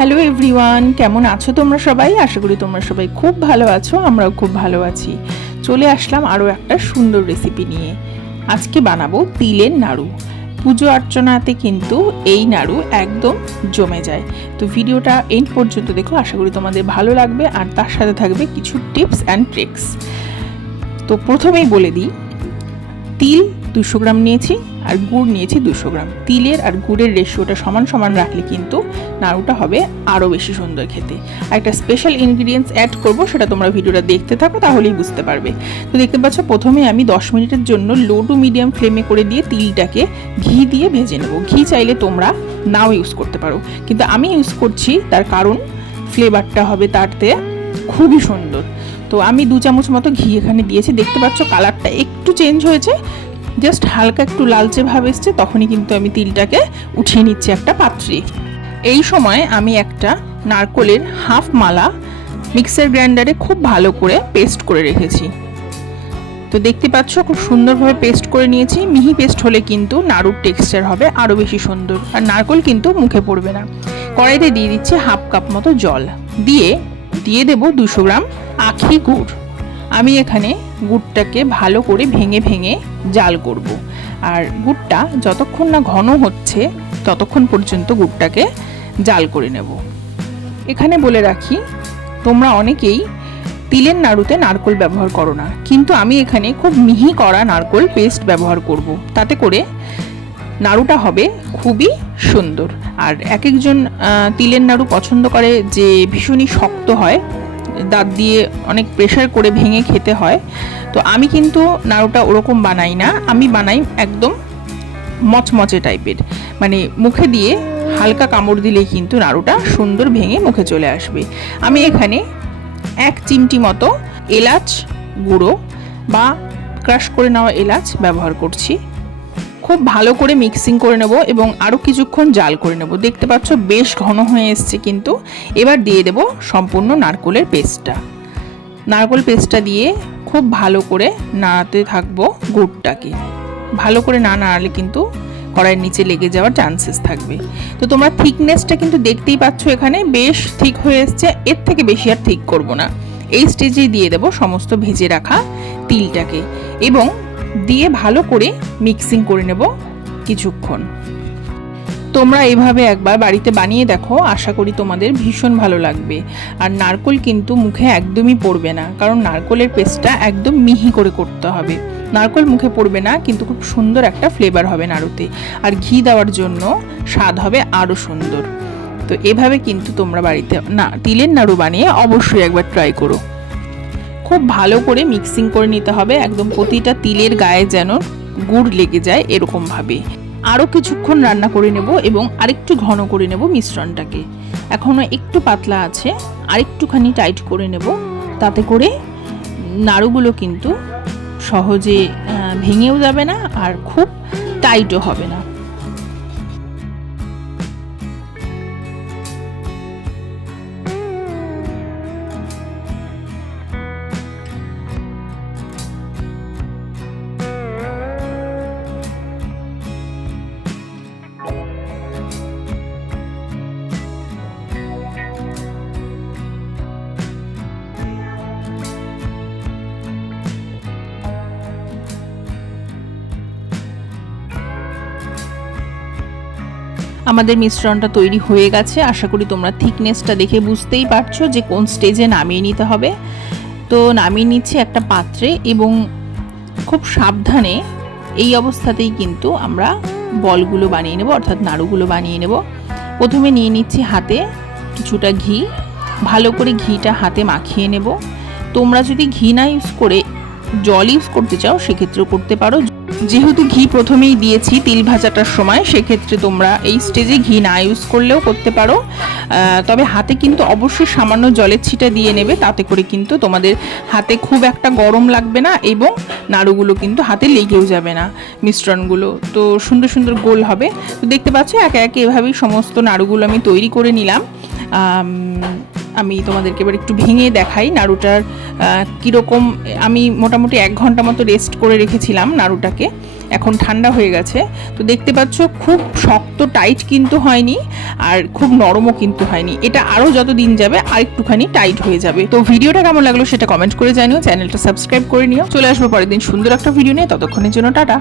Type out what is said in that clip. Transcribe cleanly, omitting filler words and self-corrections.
Hello everyone, কেমন আছো তোমরা সবাই? আশা করি তোমরা সবাই খুব ভালো আছো, আমরাও খুব ভালো আছি। চলে আসলাম আরও একটা সুন্দর রেসিপি নিয়ে। আজকে বানাবো তিলের নাড়ু। পুজো অর্চনাতে কিন্তু এই নাড়ু একদম জমে যায়। তো ভিডিওটা এন্ড পর্যন্ত দেখো, আশা করি তোমাদের ভালো লাগবে আর তার সাথে থাকবে কিছু টিপস অ্যান্ড ট্রিক্স। তো প্রথমেই বলে দিই, তিল 200 গ্রাম নিয়েছি আর গুড় নিয়েছি 200 গ্রাম। তিলের আর গুড়ের রেশিওটা সমান সমান রাখলে কিন্তু নাড়ুটা হবে আরও বেশি সুন্দর খেতে। আর একটা স্পেশাল ইনগ্রিডিয়েন্টস অ্যাড করব, সেটা তোমরা ভিডিওটা দেখতে থাকো, তাহলেই বুঝতে পারবে। তো দেখতে পাচ্ছ, প্রথমে আমি 10 মিনিটের জন্য লো টু মিডিয়াম ফ্লেমে করে দিয়ে তিলটাকে ঘি দিয়ে ভেজে নেব। ঘি চাইলে তোমরা নাও ইউজ করতে পারো, কিন্তু আমি ইউজ করছি, তার কারণ ফ্লেভারটা হবে তারতে খুবই সুন্দর। তো আমি 2 চামচ মতো ঘি এখানে দিয়েছি। দেখতে পাচ্ছ কালারটা একটু চেঞ্জ হয়েছে, জাস্ট হালকা একটু লালচে ভাব এসছে, তখনই কিন্তু আমি তিলটাকে উঠিয়ে নিচ্ছি একটা পাত্রে। এই সময় আমি একটা নারকোলের হাফ মালা মিক্সার গ্রাইন্ডারে খুব ভালো করে পেস্ট করে রেখেছি। তো দেখতে পাচ্ছ খুব সুন্দরভাবে পেস্ট করে নিয়েছি। মিহি পেস্ট হলে কিন্তু নাড়ুর টেক্সচার হবে আরও বেশি সুন্দর, আর নারকোল কিন্তু মুখে পড়বে না। কড়াইতে দিয়ে দিচ্ছি হাফ কাপ মতো জল, দিয়ে দেবো 200 গ্রাম আখি গুড়। আমি এখানে গুড়টাকে ভালো করে ভেঙে ভেঙে জাল করব, আর গুড়টা যতক্ষণ না ঘন হচ্ছে ততক্ষণ পর্যন্ত গুড়টাকে জাল করে নেব। এখানে বলে রাখি, তোমরা অনেকেই তিলের নাড়ুতে নারকোল ব্যবহার করো না, কিন্তু আমি এখানে খুব মিহি করা নারকোল পেস্ট ব্যবহার করব। তাতে করে নাড়ুটা হবে খুবই সুন্দর। আর এক একজন তিলের নাড়ু পছন্দ করে যে ভীষণই শক্ত হয়, দাঁত দিয়ে অনেক প্রেশার করে ভেঙে খেতে হয়। তো আমি কিন্তু নাড়ুটা ওরকম বানাই না, আমি বানাই একদম মচমচে টাইপের, মানে মুখে দিয়ে হালকা কামড় দিলেই কিন্তু নাড়ুটা সুন্দর ভেঙে মুখে চলে আসবে। আমি এখানে 1 চিমটি মতো এলাচ গুঁড়ো বা ক্রাশ করে নেওয়া এলাচ ব্যবহার করছি। খুব ভালো করে মিক্সিং করে নেব এবং আরও কিছুক্ষণ জাল করে নেব। দেখতে পাচ্ছ বেশ ঘন হয়ে এসছে, কিন্তু এবার দিয়ে দেব সম্পূর্ণ নারকোলের পেস্টটা। নারকোল পেস্টটা দিয়ে খুব ভালো করে নাড়াতে থাকবো গুড়টাকে। ভালো করে না নাড়ালে কিন্তু কড়াইয়ের নিচে লেগে যাওয়ার চান্সেস থাকবে। তো তোমরা থিকনেসটা কিন্তু দেখতেই পাচ্ছ, এখানে বেশ ঠিক হয়ে এসছে। এর থেকে বেশি আর ঠিক করব না। এই স্টেজেই দিয়ে দেব সমস্ত ভেজে রাখা তিলটাকে এবং দিয়ে ভালো করে মিক্সিং করে নেব কিছুক্ষণ। তোমরা এইভাবে একবার বাড়িতে বানিয়ে দেখো, আশা করি তোমাদের ভীষণ ভালো লাগবে। আর নারকোল কিন্তু মুখে একদমই পড়বে না, কারণ নারকোলের পেস্টটা একদম মিহি করে করতে হবে। নারকোল মুখে পড়বে না, কিন্তু খুব সুন্দর একটা ফ্লেভার হবে নাড়ুতে, আর ঘি দেওয়ার জন্য স্বাদ হবে আরও সুন্দর। তো এভাবে কিন্তু তোমরা বাড়িতে তিলের নাড়ু বানিয়ে অবশ্যই একবার ট্রাই করো। খুব ভালো করে মিক্সিং করে নিতে হবে, একদম প্রতিটা তিলের গায়ে যেন গুড় লেগে যায় এরকমভাবে। আরও কিছুক্ষণ রান্না করে নেব এবং আরেকটু ঘন করে নেব মিশ্রণটাকে। এখনও একটু পাতলা আছে, আরেকটুখানি টাইট করে নেব, তাতে করে নাড়ুগুলো কিন্তু সহজে ভেঙেও যাবে না আর খুব টাইটও হবে না। আমাদের মিশ্রণটা তৈরি হয়ে গেছে। আশা করি তোমরা থিকনেসটা দেখে বুঝতেই পারছো যে কোন স্টেজে নামিয়ে নিতে হবে। তো নামিয়ে নিচ্ছি একটা পাত্রে এবং খুব সাবধানে এই অবস্থাতেই কিন্তু আমরা বলগুলো বানিয়ে নেব, অর্থাৎ নাড়ুগুলো বানিয়ে নেব। প্রথমে নিয়ে নিচ্ছি হাতে কিছুটা ঘি, ভালো করে ঘিটা হাতে মাখিয়ে নেব। তোমরা যদি ঘি না ইউজ করে জল ইউজ করতে চাও সেক্ষেত্রেও করতে পারো। যেহেতু ঘি প্রথমেই দিয়েছি তিল ভাজাটার সময়, সেক্ষেত্রে তোমরা এই স্টেজে ঘি না ইউজ করলেও করতে পারো। তবে হাতে কিন্তু অবশ্যই সামান্য জলের ছিটা দিয়ে নেবে, তাতে করে কিন্তু তোমাদের হাতে খুব একটা গরম লাগবে না এবং নাড়ুগুলো কিন্তু হাতে লেগেও যাবে না মিশ্রণগুলো। তো সুন্দর সুন্দর গোল হবে। তো দেখতে পাচ্ছ একে একে এভাবেই সমস্ত নাড়ুগুলো আমি তৈরি করে নিলাম। আমি তোমাদেরকে এবার একটু ভেঙে দেখাই নাড়ুটার কীরকম। আমি মোটামুটি 1 ঘন্টা মতো রেস্ট করে রেখেছিলাম নাড়ুটাকে। এখন ঠান্ডা হয়ে গেছে। তো দেখতে পাচ্ছ খুব শক্ত টাইট কিন্তু হয়নি, আর খুব নরমও কিন্তু হয়নি। এটা আরও যত দিন যাবে আর একটুখানি টাইট হয়ে যাবে। তো ভিডিওটা কেমন লাগলো সেটা কমেন্ট করে জানিও, চ্যানেলটা সাবস্ক্রাইব করে নিও। চলে আসবো পরের দিন সুন্দর একটা ভিডিও নিয়ে, ততক্ষণের জন্য টাটা।